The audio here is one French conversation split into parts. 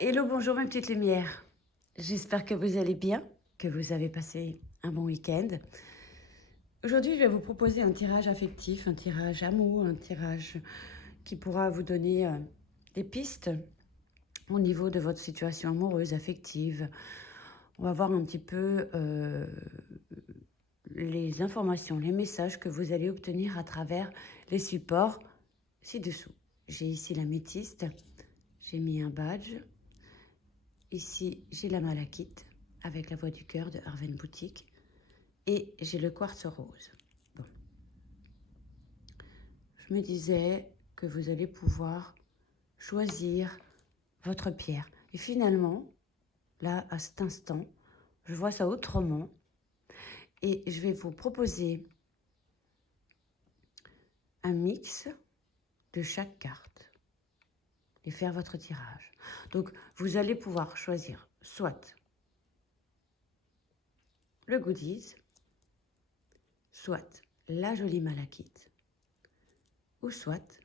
Hello, bonjour mes petites lumières. J'espère que vous allez bien, que vous avez passé un bon week-end. Aujourd'hui, je vais vous proposer un tirage affectif, un tirage amour, un tirage qui pourra vous donner des pistes au niveau de votre situation amoureuse, affective. On va voir un petit peu les informations, les messages que vous allez obtenir à travers les supports ci-dessous. J'ai ici la métiste, j'ai mis un badge. Ici, j'ai la malachite avec la voix du cœur de Arven Boutique. Et j'ai le quartz rose. Bon. Je me disais que vous allez pouvoir choisir votre pierre. Et finalement, là, à cet instant, je vois ça autrement. Et je vais vous proposer un mix de chaque carte et faire votre tirage. Donc, vous allez pouvoir choisir soit le goodies, soit la jolie malachite, ou soit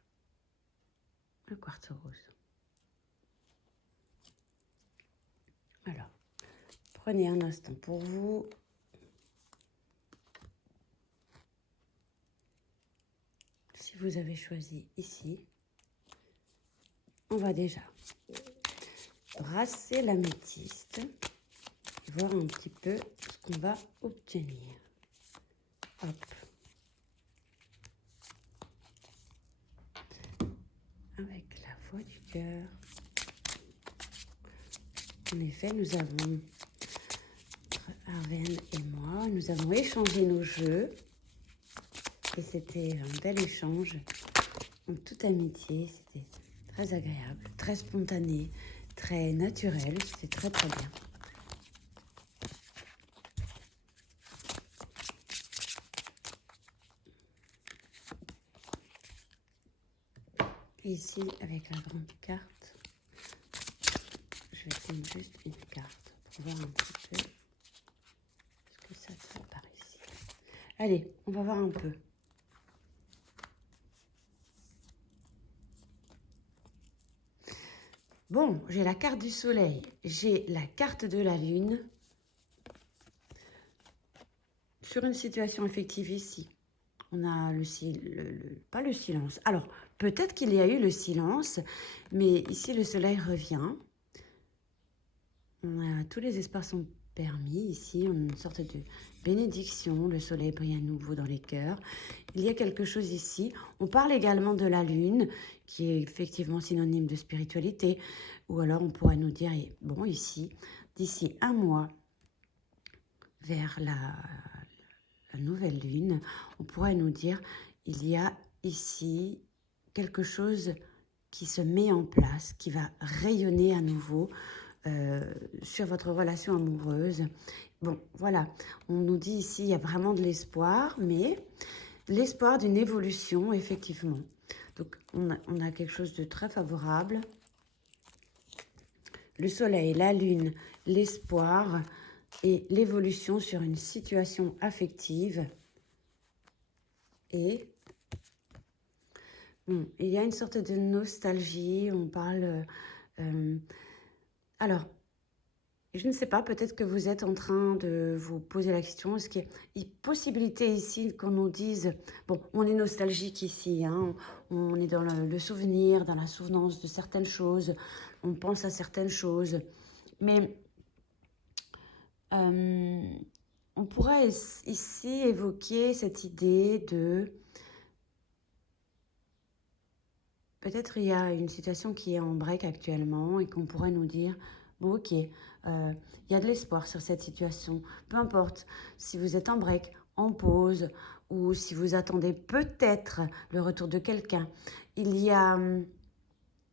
le quartz rose. Alors, prenez un instant pour vous. Si vous avez choisi ici, on va déjà brasser l'améthyste et voir un petit peu ce qu'on va obtenir. Hop. Avec la voix du cœur. En effet, nous avons, Arven et moi, nous avons échangé nos jeux. Et c'était un bel échange en toute amitié. C'était très agréable, très spontané, très naturel. C'était très très bien. Et ici, avec la grande carte, je vais prendre juste une carte pour voir un petit peu ce que ça fait par ici. Allez, on va voir un peu. Bon, j'ai la carte du soleil, j'ai la carte de la lune. Sur une situation affective ici, on a pas le silence. Alors, peut-être qu'il y a eu le silence, mais ici, le soleil revient. Tous les espaces sont permis. Ici, on a une sorte de bénédiction. Le soleil brille à nouveau dans les cœurs. Il y a quelque chose ici. On parle également de la lune, qui est effectivement synonyme de spiritualité. Ou alors, on pourrait nous dire, bon, ici, d'ici un mois, vers la nouvelle lune, on pourrait nous dire, il y a ici quelque chose qui se met en place, qui va rayonner à nouveau sur votre relation amoureuse. Bon, voilà, on nous dit ici, il y a vraiment de l'espoir, mais l'espoir d'une évolution, effectivement. Donc, on a quelque chose de très favorable. Le soleil, la lune, l'espoir et l'évolution sur une situation affective. Et bon, il y a une sorte de nostalgie, on parle... alors, je ne sais pas, peut-être que vous êtes en train de vous poser la question, est-ce qu'il y a une possibilité ici qu'on nous dise... Bon, on est nostalgique ici, hein, on est dans le souvenir, dans la souvenance de certaines choses, on pense à certaines choses, mais on pourrait ici évoquer cette idée de... Peut-être il y a une situation qui est en break actuellement et qu'on pourrait nous dire, bon ok, il y a de l'espoir sur cette situation. Peu importe si vous êtes en break, en pause ou si vous attendez peut-être le retour de quelqu'un. Il y a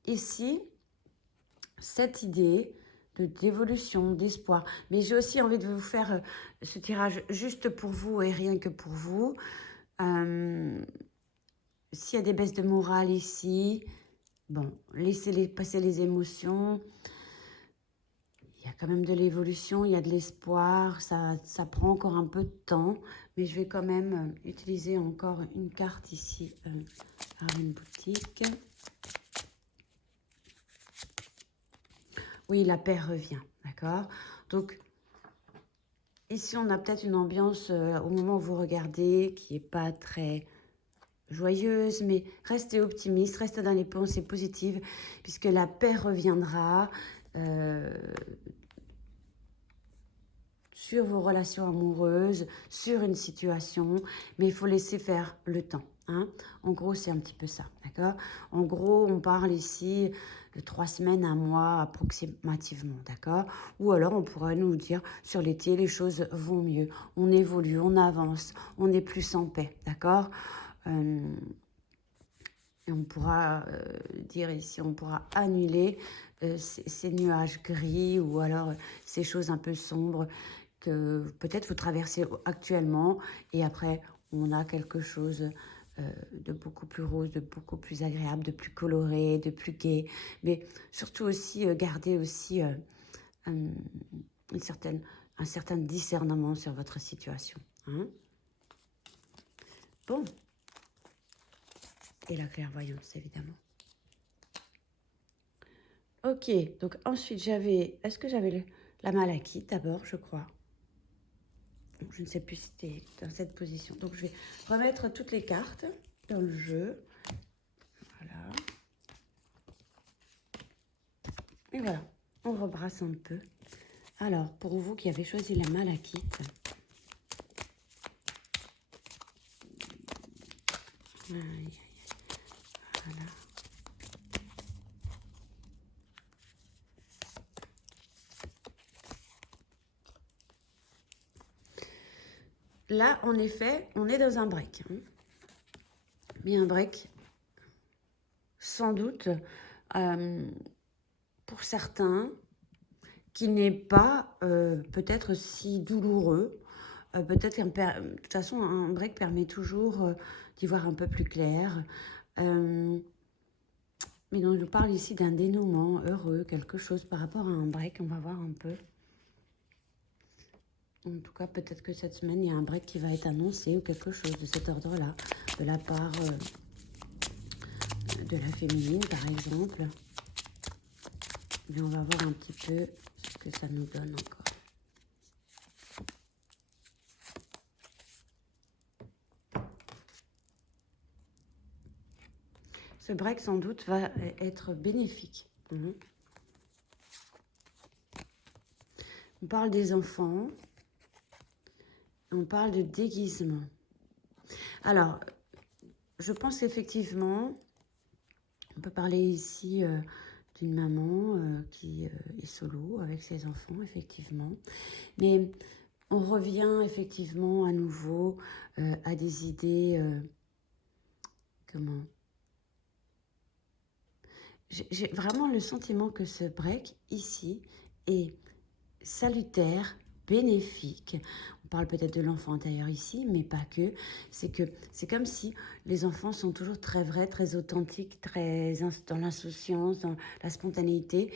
ici cette idée d'évolution, d'espoir. Mais j'ai aussi envie de vous faire ce tirage juste pour vous et rien que pour vous. S'il y a des baisses de morale ici... Bon, laissez passer les émotions. Il y a quand même de l'évolution, il y a de l'espoir. Ça prend encore un peu de temps. Mais je vais quand même utiliser encore une carte ici à une boutique. Oui, la paix revient, d'accord? Donc, ici, on a peut-être une ambiance au moment où vous regardez qui n'est pas très joyeuse, mais restez optimiste, restez dans les pensées positives, puisque la paix reviendra sur vos relations amoureuses, sur une situation, mais il faut laisser faire le temps. Hein. En gros, c'est un petit peu ça, d'accord? En gros, on parle ici de 3 semaines, un mois approximativement, d'accord? Ou alors, on pourrait nous dire, sur l'été, les choses vont mieux, on évolue, on avance, on est plus en paix, d'accord? Et on pourra dire ici, on pourra annuler ces nuages gris ou alors ces choses un peu sombres que peut-être vous traversez actuellement et après on a quelque chose de beaucoup plus rose, de beaucoup plus agréable, de plus coloré, de plus gai, mais surtout aussi garder aussi un certain discernement sur votre situation. Hein. Bon. Et la clairvoyance, évidemment. Ok, donc ensuite j'avais... Est-ce que j'avais la malachite d'abord, je crois. Je ne sais plus si c'était dans cette position. Donc je vais remettre toutes les cartes dans le jeu. Voilà. Et voilà, on rebrasse un peu. Alors, pour vous qui avez choisi la malachite... Aïe, aïe, aïe. Voilà. Là, en effet, on est dans un break. Hein. Mais un break, sans doute, pour certains, qui n'est pas peut-être si douloureux. Peut-être de toute façon, un break permet toujours d'y voir un peu plus clair. Mais on nous parle ici d'un dénouement heureux, quelque chose par rapport à un break. On va voir un peu. En tout cas, peut-être que cette semaine, il y a un break qui va être annoncé ou quelque chose de cet ordre-là, de la part de la féminine, par exemple. Mais on va voir un petit peu ce que ça nous donne encore. Ce break, sans doute, va être bénéfique. On parle des enfants. On parle de déguisement. Alors, je pense qu'effectivement, on peut parler ici d'une maman qui est solo avec ses enfants, effectivement. Mais on revient effectivement à nouveau à des idées... comment? J'ai vraiment le sentiment que ce break ici est salutaire, bénéfique. On parle peut-être de l'enfant intérieur ici, mais pas que. C'est comme si les enfants sont toujours très vrais, très authentiques, très dans l'insouciance, dans la spontanéité.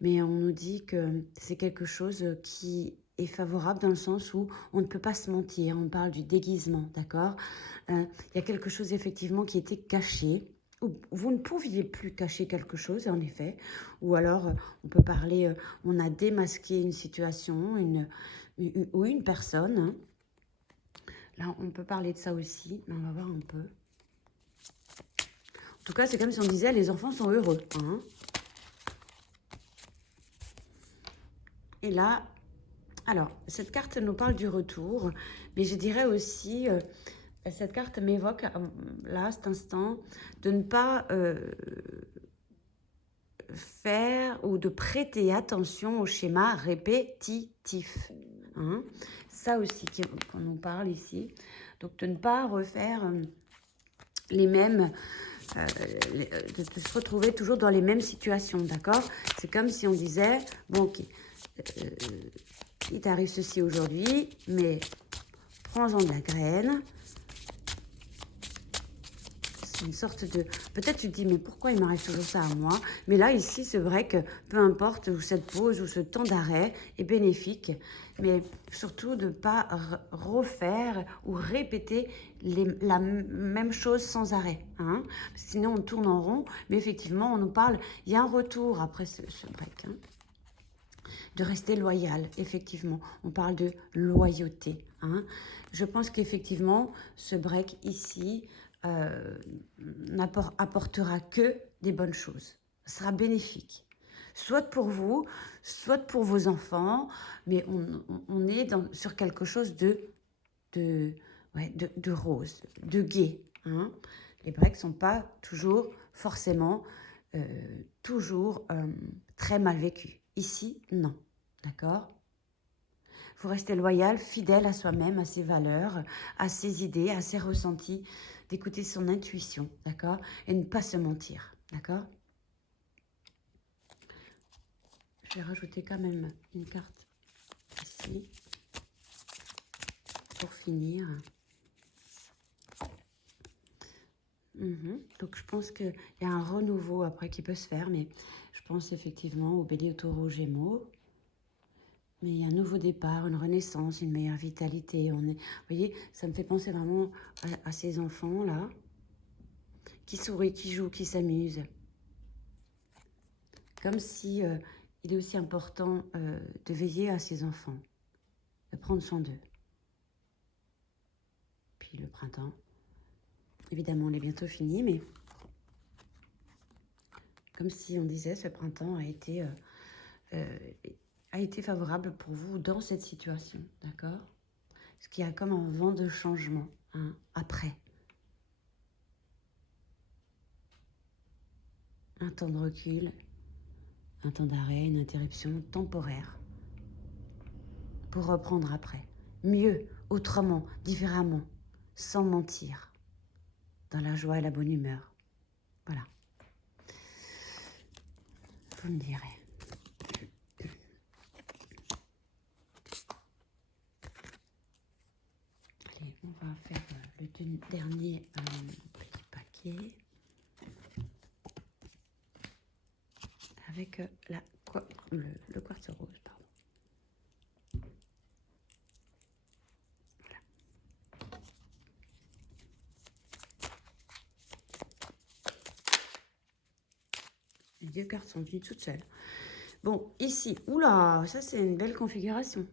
Mais on nous dit que c'est quelque chose qui est favorable dans le sens où on ne peut pas se mentir. On parle du déguisement, d'accord? Il y a quelque chose effectivement qui était caché. Vous ne pouviez plus cacher quelque chose, en effet. Ou alors, on peut parler, on a démasqué une situation ou une personne. Hein. Là, on peut parler de ça aussi, mais on va voir un peu. En tout cas, c'est comme si on disait, les enfants sont heureux. Hein. Et là, alors, cette carte nous parle du retour, mais je dirais aussi... cette carte m'évoque, là, à cet instant, de ne pas faire ou de prêter attention au schéma répétitif. Hein. Ça aussi qu'on nous parle ici. Donc, de ne pas refaire les mêmes... de se retrouver toujours dans les mêmes situations, d'accord? C'est comme si on disait, bon, ok, il t'arrive ceci aujourd'hui, mais prends-en de la graine. Une sorte de... Peut-être tu te dis, mais pourquoi il m'arrive toujours ça à moi? Mais là, ici, c'est vrai que peu importe où cette pause ou ce temps d'arrêt est bénéfique. Mais surtout de ne pas refaire ou répéter la même chose sans arrêt. Hein? Sinon, on tourne en rond. Mais effectivement, on nous parle... Il y a un retour après ce break. Hein? de rester loyal, effectivement. On parle de loyauté. Hein. Je pense qu'effectivement, ce break ici apportera que des bonnes choses. Ce sera bénéfique. Soit pour vous, soit pour vos enfants, mais on est sur quelque chose de rose, de gai. Hein. Les breaks ne sont pas toujours forcément très mal vécus. Ici, non. D'accord? Il faut rester loyal, fidèle à soi-même, à ses valeurs, à ses idées, à ses ressentis, d'écouter son intuition, d'accord? Et ne pas se mentir, d'accord? Je vais rajouter quand même une carte ici pour finir. Donc je pense qu'il y a un renouveau après qui peut se faire, mais je pense effectivement au Bélier, au Taureau, aux Gémeaux. Mais il y a un nouveau départ, une renaissance, une meilleure vitalité. Vous voyez, ça me fait penser vraiment à ces enfants-là, qui sourient, qui jouent, qui s'amusent. Comme si il est aussi important de veiller à ces enfants, de prendre soin d'eux. Puis le printemps, évidemment, on est bientôt fini, mais comme si on disait, ce printemps a été favorable pour vous dans cette situation, d'accord? Parce qu'il y a comme un vent de changement, hein, après. Un temps de recul, un temps d'arrêt, une interruption temporaire pour reprendre après. Mieux, autrement, différemment, sans mentir, dans la joie et la bonne humeur. Voilà. Vous me direz. Allez, on va faire le dernier petit paquet avec le quartz rose, pardon. Voilà. Les deux cartes sont venues toutes seules. Bon, ici, oula, ça c'est une belle configuration.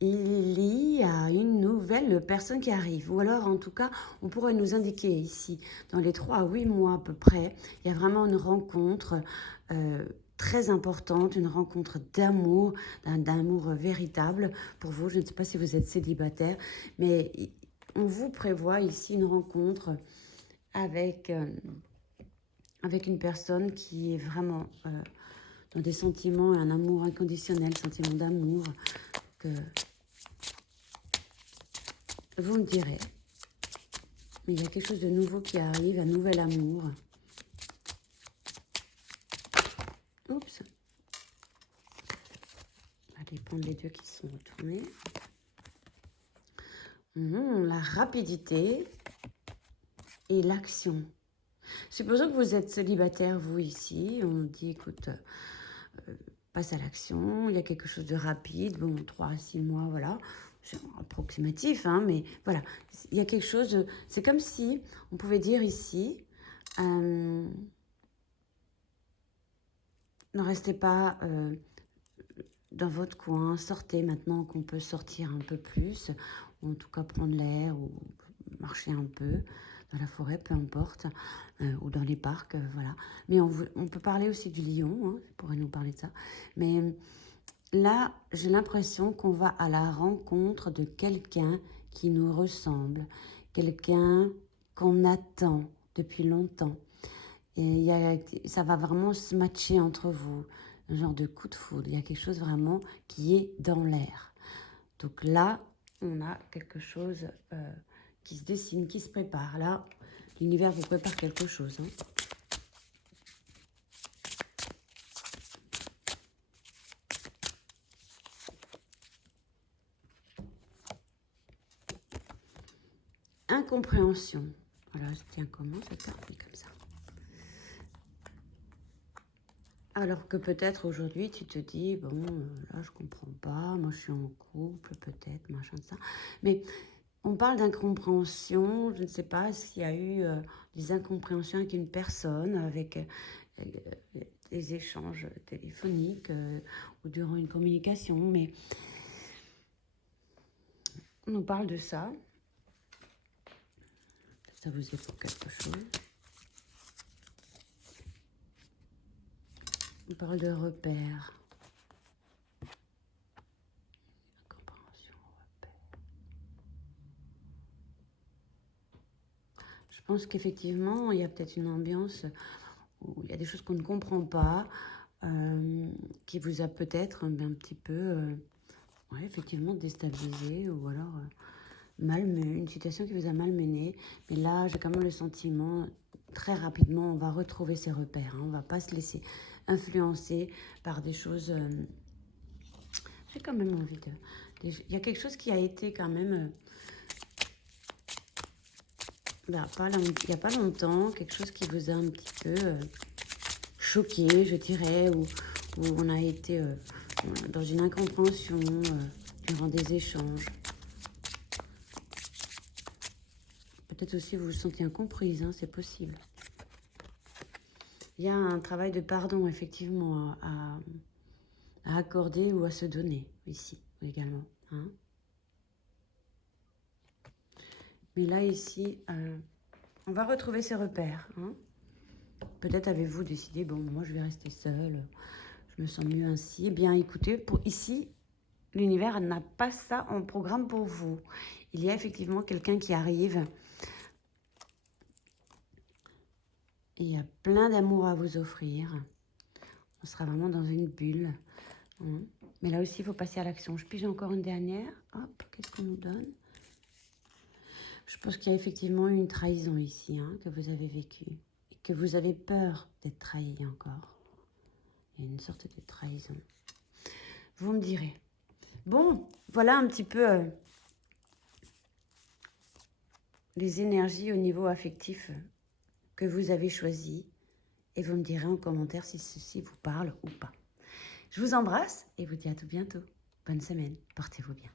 Il y a une nouvelle personne qui arrive. Ou alors, en tout cas, on pourrait nous indiquer ici, dans les 3 à 8 mois à peu près, il y a vraiment une rencontre très importante, une rencontre d'amour, d'amour véritable pour vous. Je ne sais pas si vous êtes célibataire, mais on vous prévoit ici une rencontre avec une personne qui est vraiment dans des sentiments, un amour inconditionnel, sentiment d'amour, que vous me direz. Mais il y a quelque chose de nouveau qui arrive, un nouvel amour. Oups. Allez, prendre les deux qui sont retournés. La rapidité et l'action. Supposons que vous êtes célibataire, vous, ici. On dit, écoute, passe à l'action. Il y a quelque chose de rapide. Bon, 3 à 6 mois, voilà. C'est approximatif, hein, mais voilà. Il y a quelque chose... C'est comme si, on pouvait dire ici... ne restez pas dans votre coin. Sortez maintenant qu'on peut sortir un peu plus. Ou en tout cas, prendre l'air ou marcher un peu dans la forêt, peu importe, ou dans les parcs, voilà. Mais on peut parler aussi du lion, hein, ça pourrait nous parler de ça. Mais là, j'ai l'impression qu'on va à la rencontre de quelqu'un qui nous ressemble, quelqu'un qu'on attend depuis longtemps. Et ça va vraiment se matcher entre vous, un genre de coup de foudre. Il y a quelque chose vraiment qui est dans l'air. Donc là, on a quelque chose qui se dessine, qui se prépare. Là, l'univers vous prépare quelque chose. Hein. Incompréhension. Voilà, je tiens comment cette carte est comme ça. Alors que peut-être aujourd'hui, tu te dis, bon, là, je comprends pas, moi, je suis en couple, peut-être, machin de ça. Mais on parle d'incompréhension, je ne sais pas s'il y a eu des incompréhensions avec une personne, avec des échanges téléphoniques ou durant une communication, mais on nous parle de ça. Ça vous évoque quelque chose. On parle de repères. Compréhension, repères. Je pense qu'effectivement, il y a peut-être une ambiance où il y a des choses qu'on ne comprend pas, qui vous a peut-être un petit peu, ouais, effectivement, déstabilisé ou alors malmené, une situation qui vous a malmené. Mais là, j'ai quand même le sentiment, très rapidement, on va retrouver ses repères. Hein, on ne va pas se laisser influencer par des choses. J'ai quand même envie de... Il y a quelque chose qui a été quand même... il n'y a pas longtemps, quelque chose qui vous a un petit peu choqué, je dirais, où on a été dans une incompréhension durant des échanges. Peut-être aussi vous vous sentez incomprise, hein, c'est possible. Il y a un travail de pardon, effectivement, à accorder ou à se donner, ici, également. Hein. Mais là, ici, on va retrouver ses repères. Hein. Peut-être avez-vous décidé, bon, moi, je vais rester seule, je me sens mieux ainsi. Eh bien, écoutez, pour ici, l'univers n'a pas ça en programme pour vous. Il y a effectivement quelqu'un qui arrive. Et il y a plein d'amour à vous offrir. On sera vraiment dans une bulle. Hein. Mais là aussi, il faut passer à l'action. Je pige encore une dernière. Hop, qu'est-ce qu'on nous donne? Je pense qu'il y a effectivement eu une trahison ici, hein, que vous avez vécue. Et que vous avez peur d'être trahi encore. Il y a une sorte de trahison. Vous me direz. Bon, voilà un petit peu les énergies au niveau affectif que vous avez choisi. Et vous me direz en commentaire si ceci vous parle ou pas. Je vous embrasse et vous dis à tout bientôt. Bonne semaine, portez-vous bien.